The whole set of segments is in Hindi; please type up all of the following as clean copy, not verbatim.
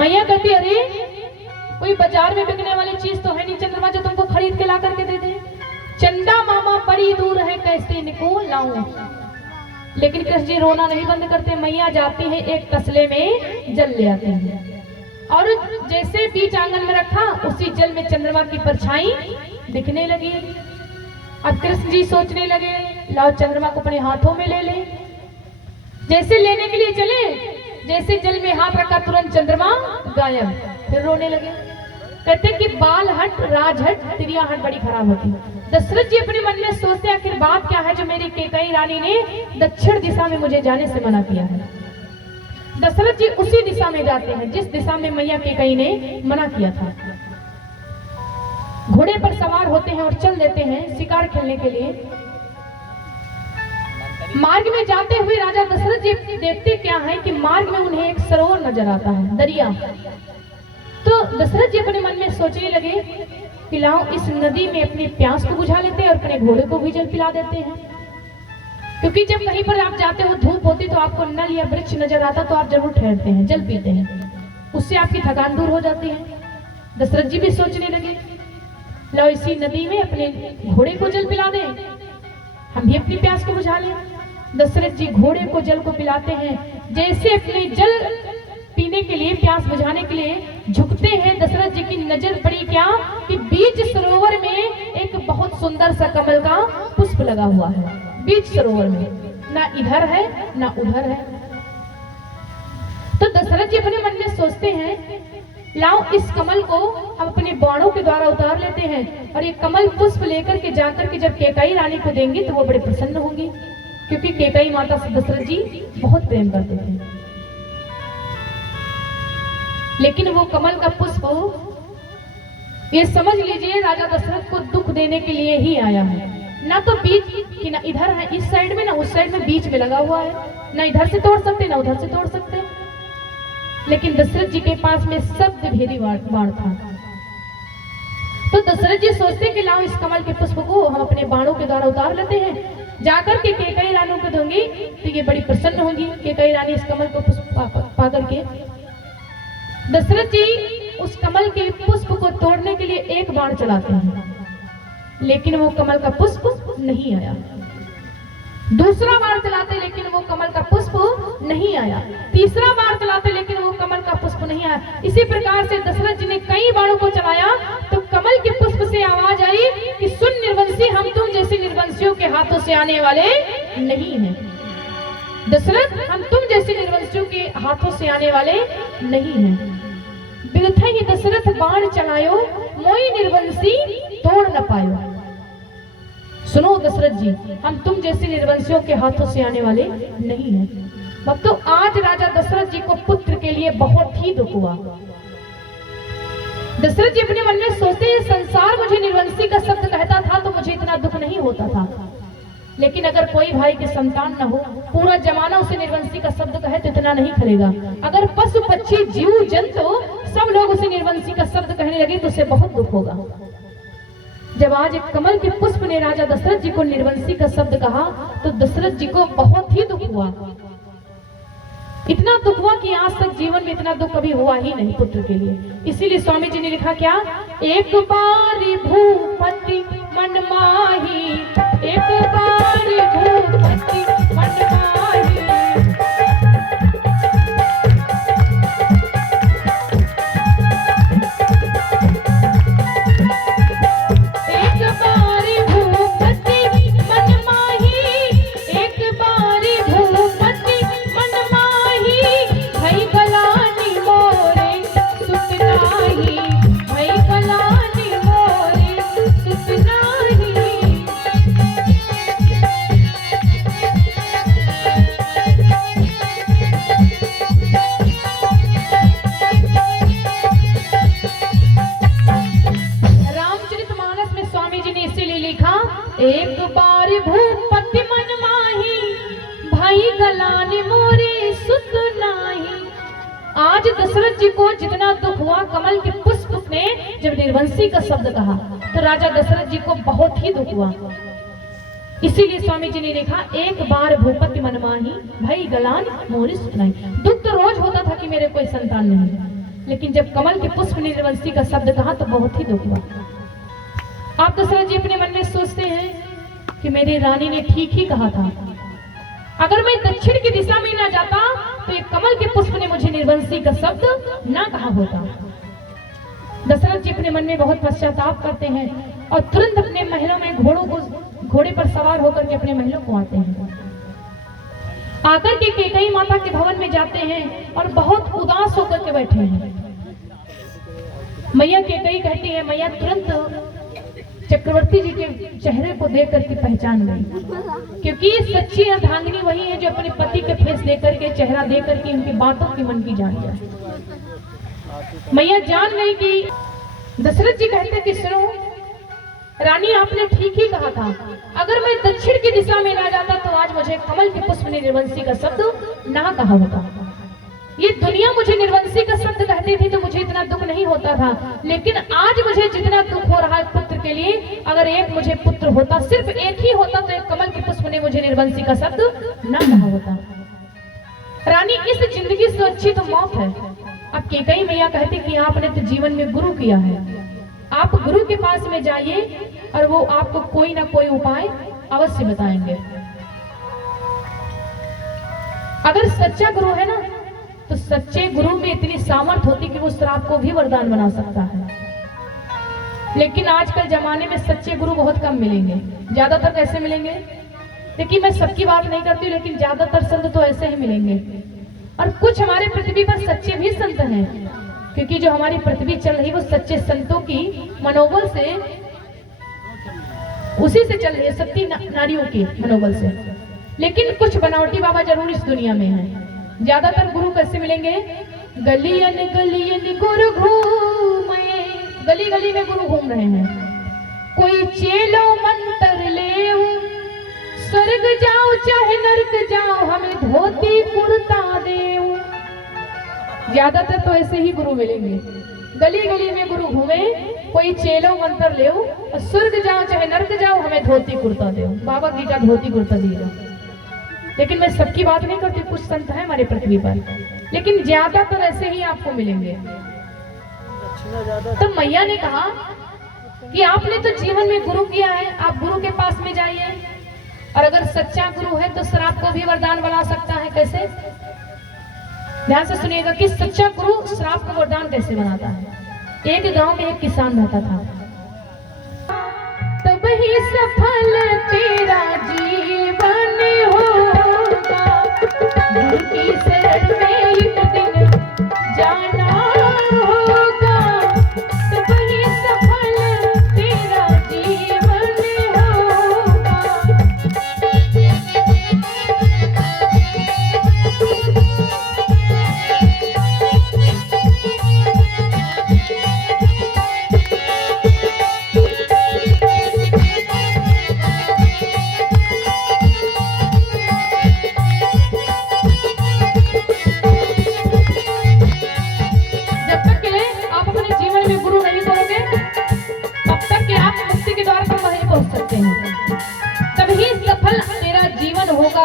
मैया कहती अरे कोई बाजार में बिकने वाली चीज तो है नहीं चंद्रमा जो तुमको खरीद के ला करके दे दे। चंदा मामा बड़ी दूर है कैसे इनको लाऊं। लेकिन कृष्ण जी रोना नहीं बंद करते। मैया जाती है एक तसले में जल ले आती है और जैसे बीज आंगन में रखा उसी जल में चंद्रमा की परछाई दिखने लगी। अब कृष्ण जी सोचने लगे लाओ चंद्रमा को अपने हाथों में ले ले। जैसे लेने के लिए चले जैसे जल में हाथ रखा तुरंत चंद्रमा गायब। फिर रोने लगे कहते कि बाल हट राज हट तिरिया हट बड़ी खराब होती। दशरथ जी अपने मन में सोचते आखिर बात क्या है जो मेरी कैकेयी रानी ने दक्षिण दिशा में मुझे जाने से मना किया है। दशरथ जी उसी दिशा में जाते हैं जिस दिशा में मैया कैकेयी ने मना किया था। घोड़े पर सवार होते हैं और चल देते हैं शिकार खेलने के लिए। मार्ग में जाते हुए राजा दशरथ जी देखते क्या है कि मार्ग में उन्हें एक सरोवर नजर आता है दरिया। तो दशरथ जी अपने मन में सोचने लगे कि लाओ इस नदी में अपनी प्यास को बुझा लेते हैं और अपने घोड़े को भी जल पिला देते हैं। क्योंकि जब कहीं पर आप जाते हो धूप होती तो आपको नल या वृक्ष नजर आता तो आप जरूर ठहरते हैं जल पीते हैं, उससे आपकी थकान दूर हो जाती है। दशरथ जी भी सोचने लगे लाओ इसी नदी में अपने घोड़े को जल पिला दें, हम भी अपनी प्यास को बुझा लें। दशरथ जी घोड़े को जल को पिलाते हैं। जैसे अपने जल पीने के लिए प्यास बुझाने के लिए झुकते हैं दशरथ जी की नजर पड़ी क्या कि बीच सरोवर में एक बहुत सुंदर सा कमल का पुष्प लगा हुआ है। बीच सरोवर में ना इधर है ना उधर है। तो दशरथ जी अपने मन में सोचते हैं लाओ इस कमल को हम अपने बाणों के द्वारा उतार लेते हैं और ये कमल पुष्प लेकर के जाकर के जब कैकेयी रानी को देंगे तो वो बड़े प्रसन्न होंगी। क्योंकि कैकेयी माता से दशरथ जी बहुत प्रेम करते थे। लेकिन वो कमल का पुष्प ये समझ लीजिए राजा दशरथ को दुख देने के लिए ही आया है। ना तो बीच कि ना इधर है इस साइड में ना उस साइड में बीच में लगा हुआ है, ना इधर से तोड़ सकते ना उधर से तोड़ सकते। लेकिन दशरथ जी के पास में शब्द भेदी बाण था। तो दशरथ जी सोचते कि लाओ इस कमल के पुष्प को हम अपने बाणों के द्वारा उतार लेते हैं, जाकर के कैकेयी रानी को दूंगी तो ये बड़ी प्रसन्न होंगी। कैकेयी रानी इस कमल को पुष्प पा करके दशरथ जी उस कमल के पुष्प को तोड़ने के लिए एक बाण चलाते हैं, लेकिन वो कमल का पुष्प नहीं आया। दूसरा बाण चलाते लेकिन वो कमल का पुष्प नहीं आया। तीसरा बाण चलाते लेकिन वो कमल का पुष्प नहीं आया। इसी प्रकार से दशरथ जी ने कई बाणों को चलाया तो कमल के पुष्प से आवाज आई कि सुन निर्वंशी, हम तुम जैसे निर्वंशियों के हाथों से आने वाले नहीं हैं। दशरथ, हम तुम जैसे निर्वंशियों के हाथों से आने वाले नहीं हैं। बिरथा ही दशरथ बाण चलायो, मोई निर्वंशी तोड़ न पायो। सुनो दशरथ जी, हम तुम जैसे निर्वंशियों के हाथों से आने वाले नहीं हैं। भक्तों, आज राजा दशरथ जी को पुत्र के लिए बहुत ही दुख हुआ। दशरथ जी अपने मन में सोचते संसार मुझे निर्वंशी का शब्द कहता था तो मुझे इतना दुख नहीं होता था, लेकिन अगर कोई भाई की संतान न हो, पूरा जमाना उसे निर्वंशी का शब्द कहे तो इतना नहीं करेगा। अगर पशु पक्षी जीव जंतु सब लोग उसे निर्वंशी का शब्द कहने लगे तो उसे बहुत दुख होगा। जब आज एक कमल के पुष्प ने राजा दशरथ जी को निर्वंशी का शब्द कहा तो दशरथ जी को बहुत ही दुख हुआ। इतना दुख हुआ कि आज तक जीवन में इतना दुख कभी हुआ ही नहीं पुत्र के लिए। इसीलिए स्वामी जी ने लिखा क्या, एक बारी भूपति मन माही, एक बारी भूपति मन माही। एक बार भूपति मन माही, भाई गलाने मोरे सुत नाही। आज दशरथ जी को जितना दुख हुआ कमल के पुष्प ने जब निर्वंशी का शब्द कहा तो राजा दशरथ जी को बहुत ही दुख हुआ। इसीलिए स्वामी जी ने लिखा, एक बार भूपति मन माही, भाई गलान मोरे सुत नाही। दुख तो रोज होता था कि मेरे कोई संतान नहीं, लेकिन जब कमल के पुष्प ने निर्वंशी का शब्द कहा तो बहुत ही दुख हुआ। आप दशरथ जी अपने मन में सोचते हैं कि मेरी रानी ने ठीक ही कहा था, अगर मैं दक्षिण की दिशा में ना जाता तो ये कमल के पुष्प ने मुझे निर्वंशी का शब्द ना कहा होता। दशरथ जी अपने मन में बहुत पश्चाताप करते हैं और तुरंत अपने महलों में घोड़े पर सवार होकर के अपने महलों को आते हैं। आकर के कैकेयी माता के भवन में जाते हैं और बहुत उदास होकर के बैठे हैं। मैया कैकेयी कहती है, मैया तुरंत चक्रवर्ती जी के चेहरे को देख करके पहचान गई, क्योंकि सच्ची अर्धांगिनी वही है जो अपने पति के फेस देकर के, चेहरा देख करके उनकी बातों की मन की जान जाए। मैया जान गई कि दशरथ जी कहते कि सुनो रानी, आपने ठीक ही कहा था, अगर मैं दक्षिण की दिशा में ना जाता तो आज मुझे कमल के पुष्प ने निर्वंशी का शब्द ना कहा होता। ये दुनिया मुझे निर्वंशी का शब्द कहती थी तो मुझे इतना दुख नहीं होता था, लेकिन आज मुझे जितना दुख हो रहा है पुत्र के लिए, अगर एक मुझे पुत्र होता, सिर्फ एक ही होता, तो एक कमल के पुष्प ने मुझे निर्वंशी का शब्द ना कहा होता। रानी, इस जिंदगी से अच्छी तो मौत है। अब कैकेयी मैया कहती कि आपने तो जीवन में गुरु किया है, आप गुरु के पास में जाइए और वो आपको कोई ना कोई उपाय अवश्य बताएंगे। अगर सच्चा गुरु है ना, तो सच्चे गुरु में इतनी सामर्थ होती कि वो श्राप को भी वरदान बना सकता है। लेकिन आजकल जमाने में सच्चे गुरु बहुत कम मिलेंगे। ज्यादातर कैसे मिलेंगे? देखिए, मैं सबकी बात नहीं करती, लेकिन ज्यादातर संत तो ऐसे ही मिलेंगे। और कुछ हमारे पृथ्वी पर सच्चे भी संत हैं, क्योंकि जो हमारी पृथ्वी चल रही वो सच्चे संतों की मनोबल से, उसी से चल रही है, सत्य नारियों के मनोबल से। लेकिन कुछ बनावटी बाबा जरूर इस दुनिया में हैं। ज्यादातर गुरु कैसे मिलेंगे? गलियन गलियन गुरु घूमे, गली गली में गुरु घूम रहे हैं। कोई चेलो मंत्र ले, स्वर्ग जाओ चाहे नरक जाओ, हमें धोती कुर्ता दे। ज्यादातर तो ऐसे ही गुरु मिलेंगे, गली गली में गुरु घूमे, कोई चेलो मंत्र ले, और स्वर्ग जाओ चाहे नरक जाओ, हमें धोती कुर्ता दे। बाबा गीता धोती कुर्ता दिएगा। लेकिन मैं सबकी बात नहीं करती, कुछ संत हैं हमारे पृथ्वी पर, लेकिन ज्यादातर ऐसे ही आपको मिलेंगे। तो मैया ने कहा कि आपने तो जीवन में गुरु किया है, आप गुरु के पास में जाइए, और अगर सच्चा गुरु है तो श्राप को भी वरदान बना सकता है। कैसे? ध्यान से सुनिएगा कि सच्चा गुरु श्राप को वरदान कैसे बनाता है। एक गांव में एक किसान रहता था। तब ही सफल तेरा जीवन होगा, गुरु की शरण में एक दिन जाना होगा, तब ही सफल तेरा जीवन होगा।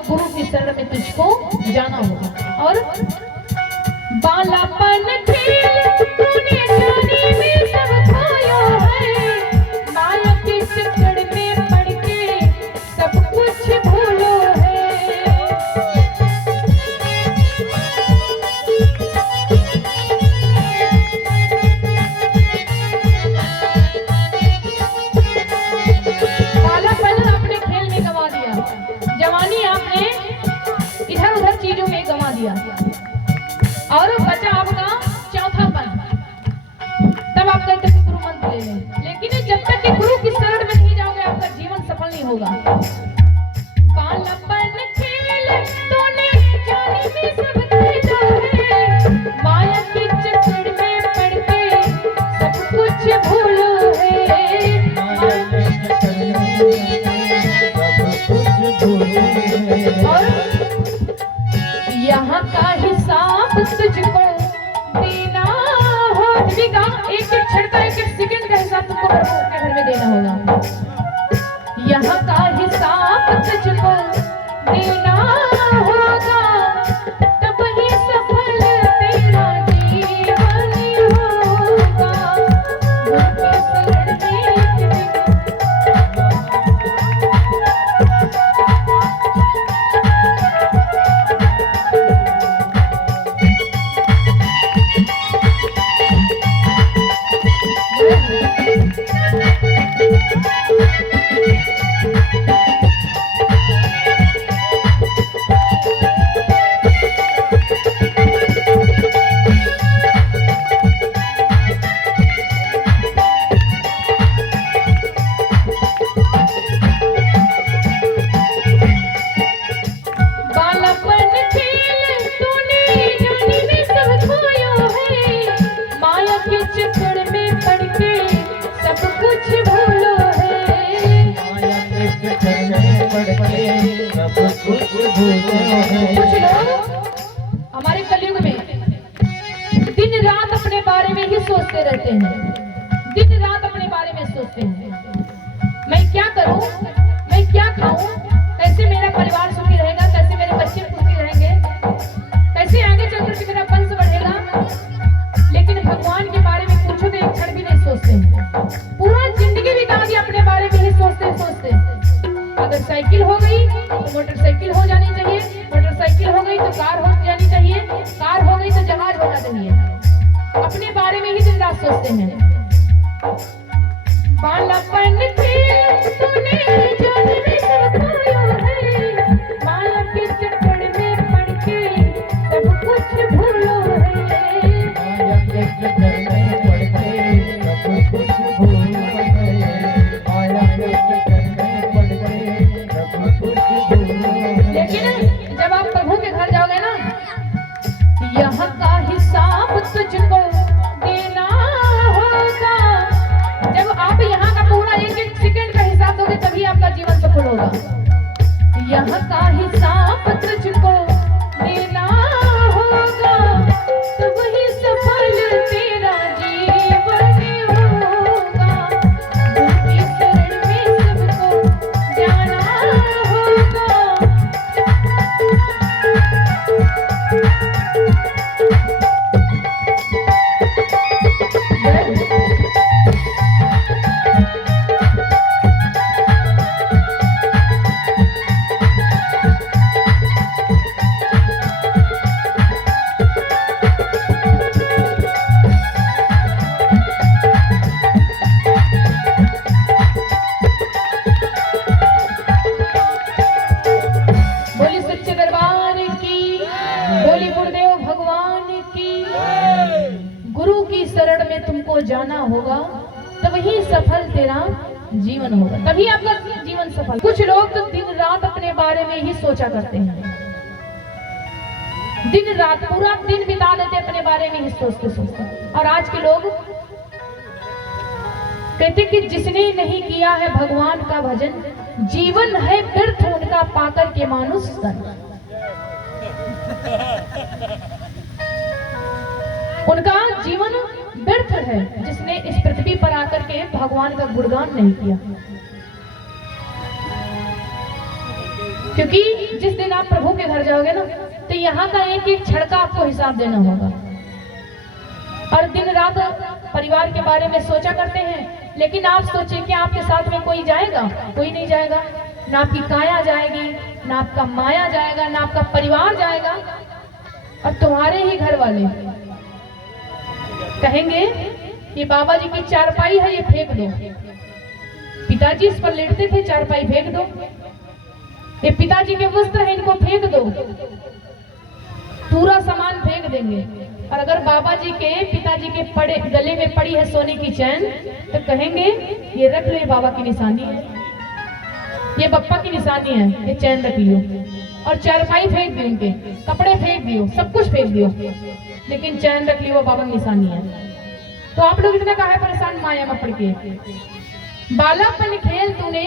गुरु की शरण में तुझको जाना होगा। और बालापन खेल तूने जानी में सब खोया है, माया के चक्कर में पड़ के सब कुछ भूलो है। बालापन अपने खेल में गवा दिया, जवानी आपने इधर उधर चीजों में गंवा दिया, और बचा आपका चौथापन। तब आप कहते हैं गुरु मंत्र ले लें, लेकिन जब तक कि गुरु की शरण में नहीं जाओगे आपका जीवन सफल नहीं होगा। बालापन खेल तूने जानी में सब खेला है, माया के चक्कर में पड़ के सब कुछ भूलो है। और यहाँ का हिसाब तुझको देना होगा, एक एक क्षण का, एक एक सेकंड का हिसाब तुमको प्रभु के घर में देना होगा। यहाँ का हिसाब तुझको देना होगा, तब ही सफल तेरा जीवन अपने बारे में ही सोचते रहते हैं, दिन रात अपने बारे में सोचते हैं। मैं क्या करूं, मैं क्या खाऊं, कैसे मेरा परिवार सुखी रहेगा, कैसे मेरे बच्चे सुखी रहेंगे, कैसे आगे चलकर के मेरा वंश बढ़ेगा। लेकिन भगवान के बारे में पूछो तो एक क्षण भी नहीं सोचते हैं। पूरा जिंदगी बिता दी अपने बारे में ही सोचते सोचते। अगर साइकिल हो गई तो मोटरसाइकिल हो जानी चाहिए, मोटरसाइकिल हो गई तो कार हो जानी चाहिए, कार हो गई तो जहाज होना चाहिए। अपने बारे में ही दिन रात सोचते हैं। बालापन के तूने जान में सब खोया है, माया के चक्कर में पड़ के सब कुछ भूलो है। माया के चक्कर में पड़ के सब कुछ भूल गए, माया के चक्कर में पड़ के सब कुछ भूल गए। लेकिन जब आप प्रभु के घर जाओगे ना, यहाँ का हिसाब तुझको देना होगा। जब आप यहाँ का पूरा एक एक सेकंड का हिसाब दोगे तभी आपका जीवन सफल होगा। यहाँ का हिसाब तुझको देना होगा, तब ही सफल तेरा जीवन होगा। उनकी शरण में सबको जाना होगा। बोली सच्चे दरबार की, बोली गुरुदेव भगवान की। गुरु की शरण में तुमको जाना होगा, तभी सफल तेरा जीवन होगा, तभी आपका जीवन सफल। कुछ लोग तो दिन रात अपने बारे में ही सोचा करते हैं, दिन रात पूरा दिन बिता देते अपने बारे में ही सोचते सोचते। और आज के लोग कहते कि जिसने नहीं किया है भगवान का भजन, जीवन है व्यर्थ उनका पाकर के मानुष तन। उनका जीवन व्यर्थ है जिसने इस पृथ्वी पर आकर के भगवान का गुणगान नहीं किया। क्योंकि जिस दिन आप प्रभु के घर जाओगे ना, तो यहाँ का एक एक क्षण का आपको हिसाब देना होगा। और दिन रात परिवार के बारे में सोचा करते हैं, लेकिन आप सोचें कि आपके साथ में कोई जाएगा? कोई नहीं जाएगा। ना आपकी काया जाएगी, ना आपका माया जाएगा, ना आपका परिवार जाएगा। और तुम्हारे ही घर वाले कहेंगे कि बाबा जी की चारपाई है, ये फेंक दो। पिताजी इस पर लेटते थे, चारपाई फेंक दो। ये पिताजी के वस्त्र है, इनको फेंक दो। पूरा सामान फेंक देंगे। और अगर बाबा जी के पिताजी के पड़े गले में पड़ी है सोने की चैन, तो कहेंगे ये रख लो, ये बाबा की निशानी है, ये बप्पा की निशानी है, ये चैन रख लियो। और चारपाई फेंक दियो, इनके कपड़े फेंक दियो, सब कुछ फेंक दियो, लेकिन चैन रख लियो, वो बाबा की निशानी है। तो आप लोग इतना काहे परेशान माया में पड़ के? बालापन खेल तूने